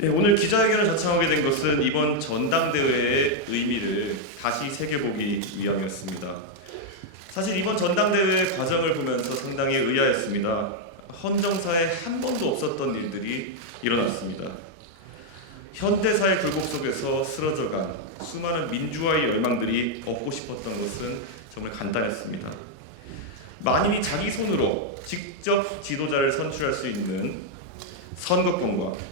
네, 오늘 기자회견을 자청하게 된 것은 이번 전당대회의 의미를 다시 새겨보기 위함이었습니다. 사실 이번 전당대회 과정을 보면서 상당히 의아했습니다. 헌정사에 한 번도 없었던 일들이 일어났습니다. 현대사의 굴곡 속에서 쓰러져간 수많은 민주화의 열망들이 얻고 싶었던 것은 정말 간단했습니다. 만인이 자기 손으로 직접 지도자를 선출할 수 있는 선거권과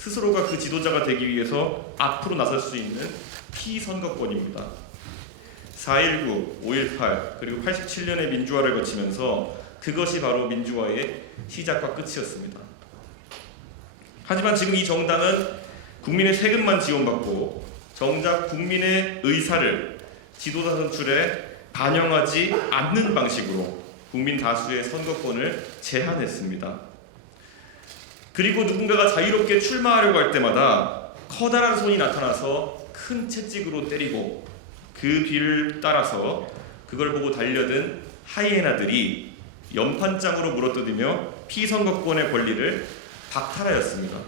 스스로가 그 지도자가 되기 위해서 앞으로 나설 수 있는 피선거권입니다. 4.19, 5.18 그리고 87년의 민주화를 거치면서 그것이 바로 민주화의 시작과 끝이었습니다. 하지만 지금 이 정당은 국민의 세금만 지원받고 정작 국민의 의사를 지도자 선출에 반영하지 않는 방식으로 국민 다수의 선거권을 제한했습니다. 그리고 누군가가 자유롭게 출마하려고 할 때마다 커다란 손이 나타나서 큰 채찍으로 때리고 그 뒤를 따라서 그걸 보고 달려든 하이에나들이 연판장으로 물어뜯으며 피선거권의 권리를 박탈하였습니다.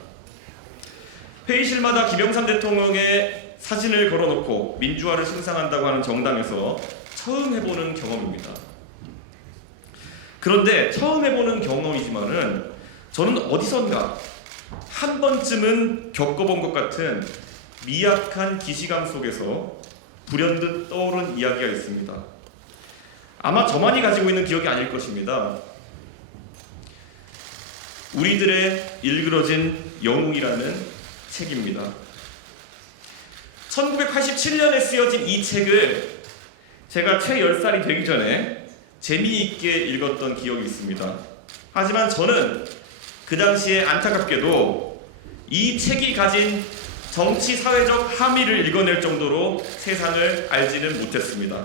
회의실마다 김영삼 대통령의 사진을 걸어놓고 민주화를 숭상한다고 하는 정당에서 처음 해보는 경험입니다. 그런데 처음 해보는 경험이지만은 저는 어디선가 한 번쯤은 겪어본 것 같은 미약한 기시감 속에서 불현듯 떠오른 이야기가 있습니다. 아마 저만이 가지고 있는 기억이 아닐 것입니다. 우리들의 일그러진 영웅이라는 책입니다. 1987년에 쓰여진 이 책을 제가 채 10살이 되기 전에 재미있게 읽었던 기억이 있습니다. 하지만 저는 그 당시에 안타깝게도 이 책이 가진 정치 사회적 함의를 읽어낼 정도로 세상을 알지는 못했습니다.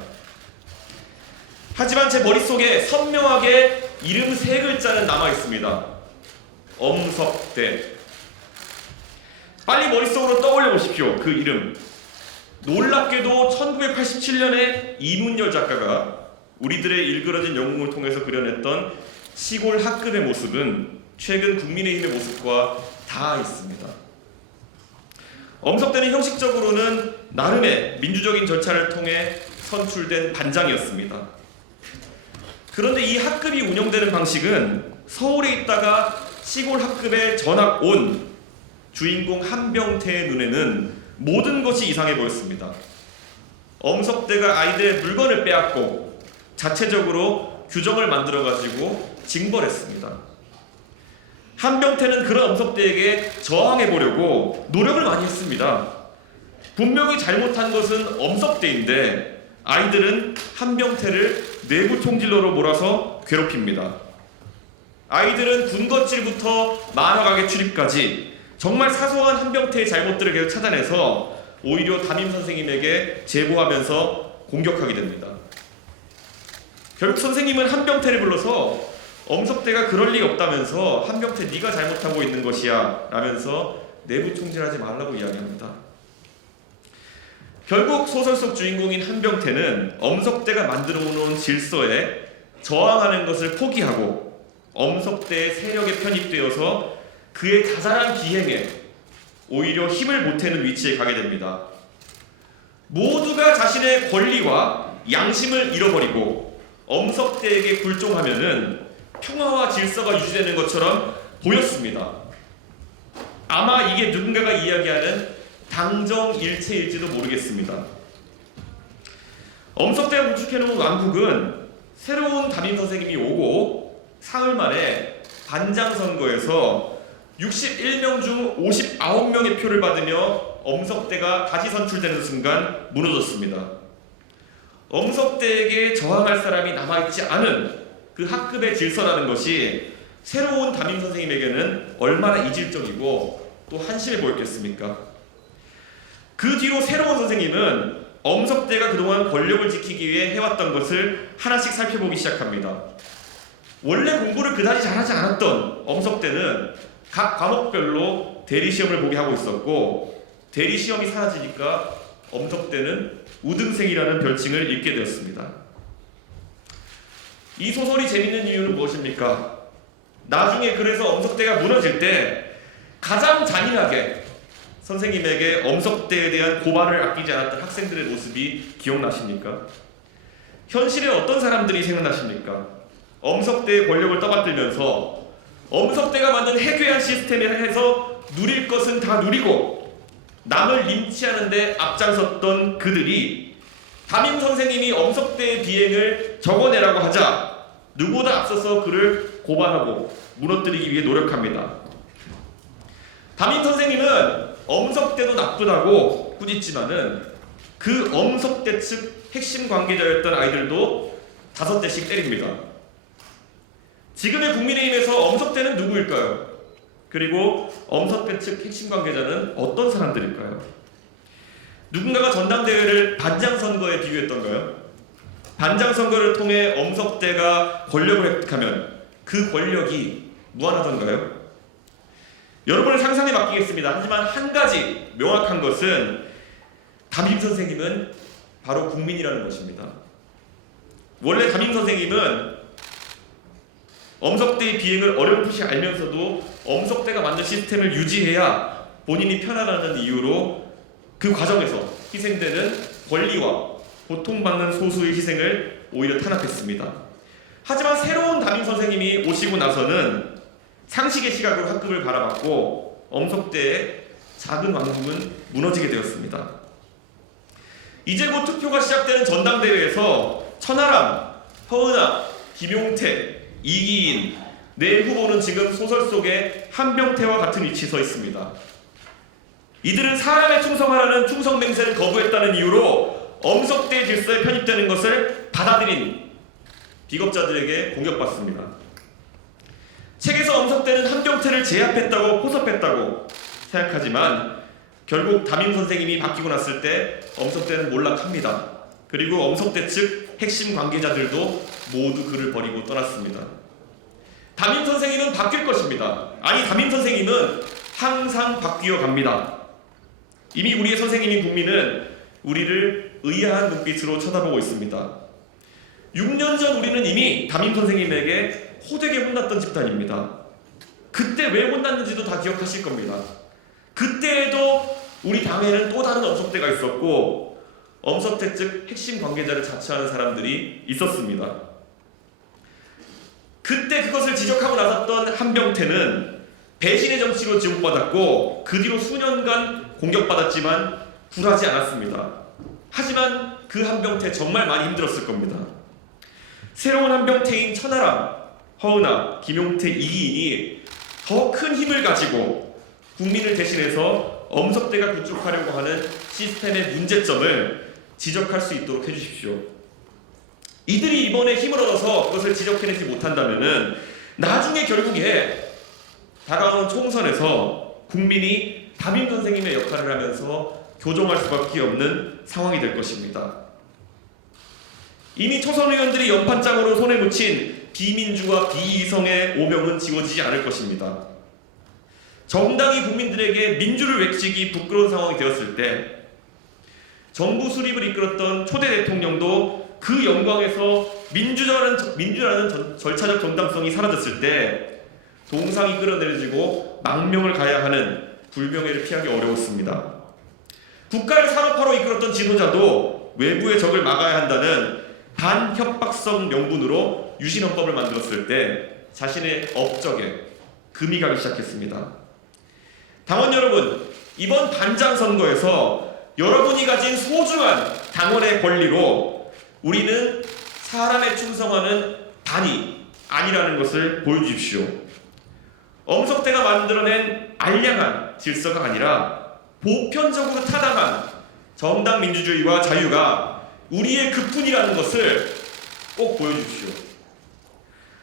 하지만 제 머릿속에 선명하게 이름 3글자는 남아 있습니다. 엄석대. 빨리 머릿속으로 떠올려 보십시오. 그 이름. 놀랍게도 1987년에 이문열 작가가 우리들의 일그러진 영웅을 통해서 그려냈던 시골 학급의 모습은 최근 국민의힘의 모습과 다 있습니다. 엄석대는 형식적으로는 나름의 민주적인 절차를 통해 선출된 반장이었습니다. 그런데 이 학급이 운영되는 방식은 서울에 있다가 시골 학급에 전학 온 주인공 한병태의 눈에는 모든 것이 이상해 보였습니다. 엄석대가 아이들의 물건을 빼앗고 자체적으로 규정을 만들어가지고 징벌했습니다. 한병태는 그런 엄석대에게 저항해 보려고 노력을 많이 했습니다. 분명히 잘못한 것은 엄석대인데 아이들은 한병태를 내부 총질러로 몰아서 괴롭힙니다. 아이들은 군것질부터 만화가게 출입까지 정말 사소한 한병태의 잘못들을 계속 찾아내서 오히려 담임 선생님에게 제보하면서 공격하게 됩니다. 결국 선생님은 한병태를 불러서 엄석대가 그럴 리가 없다면서 한병태 네가 잘못하고 있는 것이야 라면서 내부 총질하지 말라고 이야기합니다. 결국 소설 속 주인공인 한병태는 엄석대가 만들어 놓은 질서에 저항하는 것을 포기하고 엄석대의 세력에 편입되어서 그의 자잘한 기행에 오히려 힘을 보태는 위치에 가게 됩니다. 모두가 자신의 권리와 양심을 잃어버리고 엄석대에게 굴종하면은 평화와 질서가 유지되는 것처럼 보였습니다. 아마 이게 누군가가 이야기하는 당정일체일지도 모르겠습니다. 엄석대가 구축해놓은 왕국은 새로운 담임 선생님이 오고 사흘 만에 반장선거에서 61명 중 59명의 표를 받으며 엄석대가 다시 선출되는 순간 무너졌습니다. 엄석대에게 저항할 사람이 남아있지 않은 그 학급의 질서라는 것이 새로운 담임 선생님에게는 얼마나 이질적이고 또 한심해 보였겠습니까? 그 뒤로 새로운 선생님은 엄석대가 그동안 권력을 지키기 위해 해왔던 것을 하나씩 살펴보기 시작합니다. 원래 공부를 그다지 잘하지 않았던 엄석대는 각 과목별로 대리시험을 보게 하고 있었고 대리시험이 사라지니까 엄석대는 우등생이라는 별칭을 입게 되었습니다. 이 소설이 재밌는 이유는 무엇입니까? 나중에 그래서 엄석대가 무너질 때 가장 잔인하게 선생님에게 엄석대에 대한 고발을 아끼지 않았던 학생들의 모습이 기억나십니까? 현실에 어떤 사람들이 생각나십니까? 엄석대의 권력을 떠받들면서 엄석대가 만든 해괴한 시스템에 해서 누릴 것은 다 누리고 남을 린치하는 데 앞장섰던 그들이 담임 선생님이 엄석대의 비행을 적어내라고 하자 누구보다 앞서서 그를 고발하고 무너뜨리기 위해 노력합니다. 담임 선생님은 엄석대도 나쁘다고 꾸짖지만은 그 엄석대 측 핵심 관계자였던 아이들도 5대씩 때립니다. 지금의 국민의힘에서 엄석대는 누구일까요? 그리고 엄석대 측 핵심 관계자는 어떤 사람들일까요? 누군가가 전당대회를 반장선거에 비유했던가요? 반장선거를 통해 엄석대가 권력을 획득하면 그 권력이 무한하던가요? 여러분을 상상에 맡기겠습니다. 하지만 한 가지 명확한 것은 담임 선생님은 바로 국민이라는 것입니다. 원래 담임 선생님은 엄석대의 비행을 어렴풋이 알면서도 엄석대가 만든 시스템을 유지해야 본인이 편안하다는 이유로 그 과정에서 희생되는 권리와 고통받는 소수의 희생을 오히려 탄압했습니다. 하지만 새로운 담임 선생님이 오시고 나서는 상식의 시각으로 학급을 바라봤고 엄석대의 작은 왕국은 무너지게 되었습니다. 이제 곧 투표가 시작되는 전당대회에서 천하람, 허은하, 김용태, 이기인 네 후보는 지금 소설 속에 한병태와 같은 위치에 서 있습니다. 이들은 사람에 충성하라는 충성맹세를 거부했다는 이유로 엄석대 질서에 편입되는 것을 받아들인 비겁자들에게 공격받습니다. 책에서 엄석대는 한병태를 제압했다고 포섭했다고 생각하지만 결국 담임 선생님이 바뀌고 났을 때 엄석대는 몰락합니다. 그리고 엄석대 측 핵심 관계자들도 모두 그를 버리고 떠났습니다. 담임 선생님은 바뀔 것입니다. 아니, 담임 선생님은 항상 바뀌어 갑니다. 이미 우리의 선생님인 국민은 우리를 의아한 눈빛으로 쳐다보고 있습니다. 6년 전 우리는 이미 담임 선생님에게 호되게 혼났던 집단입니다. 그때 왜 혼났는지도 다 기억하실 겁니다. 그때에도 우리 당에는 또 다른 엄석대가 있었고 엄석대 측 핵심 관계자를 자처하는 사람들이 있었습니다. 그때 그것을 지적하고 나섰던 한병태는 배신의 정치로 지목받았고 그 뒤로 수년간 공격받았지만 굴하지 않았습니다. 하지만 그 한병태 정말 많이 힘들었을 겁니다. 새로운 한병태인 천하람, 허은하, 김용태, 이기인이 더 큰 힘을 가지고 국민을 대신해서 엄석대가 구축하려고 하는 시스템의 문제점을 지적할 수 있도록 해주십시오. 이들이 이번에 힘을 얻어서 그것을 지적해내지 못한다면 나중에 결국에 다가오는 총선에서 국민이 담임 선생님의 역할을 하면서 교정할 수밖에 없는 상황이 될 것입니다. 이미 초선 의원들이 연판장으로 손에 묻힌 비민주와 비이성의 오명은 지워지지 않을 것입니다. 정당이 국민들에게 민주를 외치기 부끄러운 상황이 되었을 때 정부 수립을 이끌었던 초대 대통령도 그 영광에서 민주라는 절차적 정당성이 사라졌을 때 동상이 끌어내려지고 망명을 가야 하는 불명예를 피하기 어려웠습니다. 국가를 산업화로 이끌었던 지도자도 외부의 적을 막아야 한다는 반협박성 명분으로 유신헌법을 만들었을 때 자신의 업적에 금이 가기 시작했습니다. 당원 여러분, 이번 반장 선거에서 여러분이 가진 소중한 당원의 권리로 우리는 사람에 충성하는 반이 아니라는 것을 보여주십시오. 엄석대가 만들어낸 알량한 질서가 아니라 보편적으로 타당한 정당 민주주의와 자유가 우리의 그뿐이라는 것을 꼭 보여주십시오.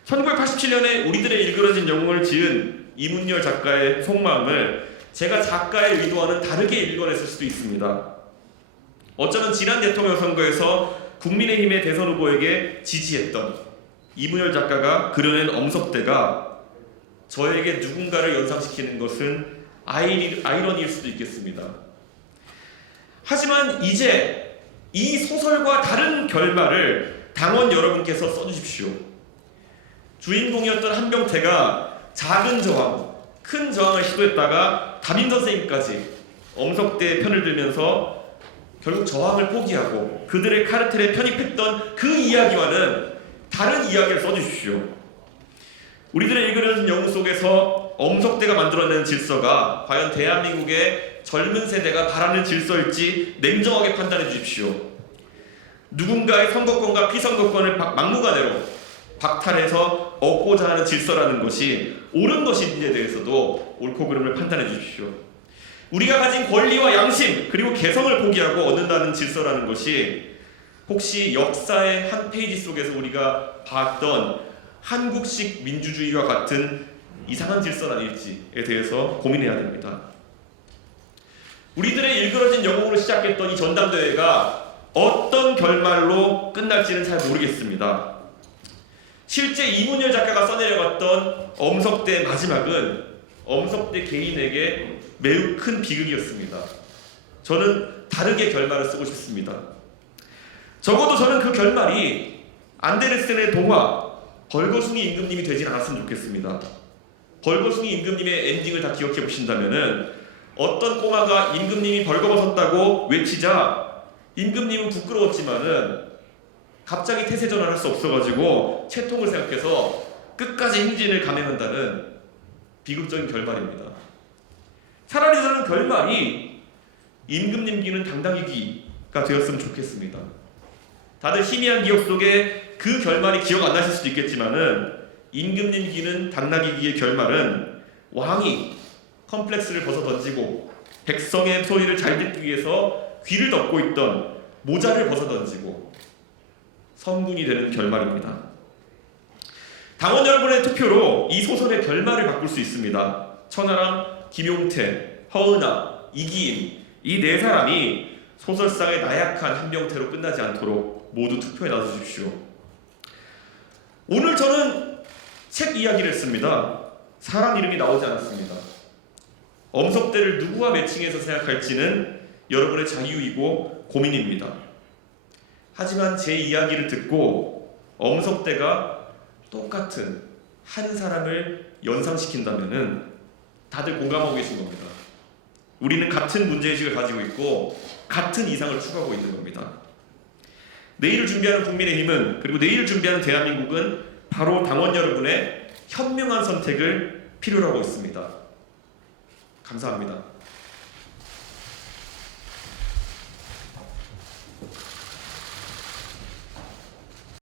1987년에 우리들의 일그러진 영웅을 지은 이문열 작가의 속마음을 제가 작가의 의도와는 다르게 읽어냈을 수도 있습니다. 어쩌면 지난 대통령 선거에서 국민의힘의 대선 후보에게 지지했던 이문열 작가가 그려낸 엄석대가 저에게 누군가를 연상시키는 것은 아이러니일 수도 있겠습니다. 하지만 이제 이 소설과 다른 결말을 당원 여러분께서 써주십시오. 주인공이었던 한병태가 작은 저항, 큰 저항을 시도했다가 담임 선생님까지 엄석대의 편을 들면서 결국 저항을 포기하고 그들의 카르텔에 편입했던 그 이야기와는 다른 이야기를 써주십시오. 우리들의 읽으려는 영웅 속에서 엄석대가 만들어낸 질서가 과연 대한민국의 젊은 세대가 바라는 질서일지 냉정하게 판단해 주십시오. 누군가의 선거권과 피선거권을 막무가내로 박탈해서 얻고자 하는 질서라는 것이 옳은 것인지에 대해서도 옳고 그름을 판단해 주십시오. 우리가 가진 권리와 양심 그리고 개성을 포기하고 얻는다는 질서라는 것이 혹시 역사의 한 페이지 속에서 우리가 봤던 한국식 민주주의와 같은 이상한 질서는 아닐지에 대해서 고민해야 됩니다. 우리들의 일그러진 영웅으로 시작했던 이 전당대회가 어떤 결말로 끝날지는 잘 모르겠습니다. 실제 이문열 작가가 써내려갔던 엄석대의 마지막은 엄석대 개인에게 매우 큰 비극이었습니다. 저는 다르게 결말을 쓰고 싶습니다. 적어도 저는 그 결말이 안데르센의 동화 벌거숭이 임금님이 되진 않았으면 좋겠습니다. 벌거숭이 임금님의 엔딩을 다 기억해 보신다면은 어떤 꼬마가 임금님이 벌거벗었다고 외치자 임금님은 부끄러웠지만은 갑자기 태세 전환할 수 없어가지고 채통을 생각해서 끝까지 행진을 감행한다는 비극적인 결말입니다. 차라리 저는 결말이 임금님 기는 당나귀 기가 되었으면 좋겠습니다. 다들 희미한 기억 속에 그 결말이 기억 안 나실 수도 있겠지만은 임금님 기는 당나귀 기의 결말은 왕이 컴플렉스를 벗어던지고 백성의 소리를 잘 듣기 위해서 귀를 덮고 있던 모자를 벗어던지고 성군이 되는 결말입니다. 당원 여러분의 투표로 이 소설의 결말을 바꿀 수 있습니다. 천하람, 김용태, 허은하, 이기인 이 네 사람이 소설상의 나약한 한명태로 끝나지 않도록 모두 투표에 나서주십시오. 오늘 저는 책 이야기를 했습니다. 사람 이름이 나오지 않았습니다. 엄석대를 누구와 매칭해서 생각할지는 여러분의 자유이고 고민입니다. 하지만 제 이야기를 듣고 엄석대가 똑같은 한 사람을 연상시킨다면은 다들 공감하고 계신 겁니다. 우리는 같은 문제의식을 가지고 있고 같은 이상을 추구하고 있는 겁니다. 내일을 준비하는 국민의힘은 그리고 내일을 준비하는 대한민국은 바로 당원 여러분의 현명한 선택을 필요로 하고 있습니다. 감사합니다.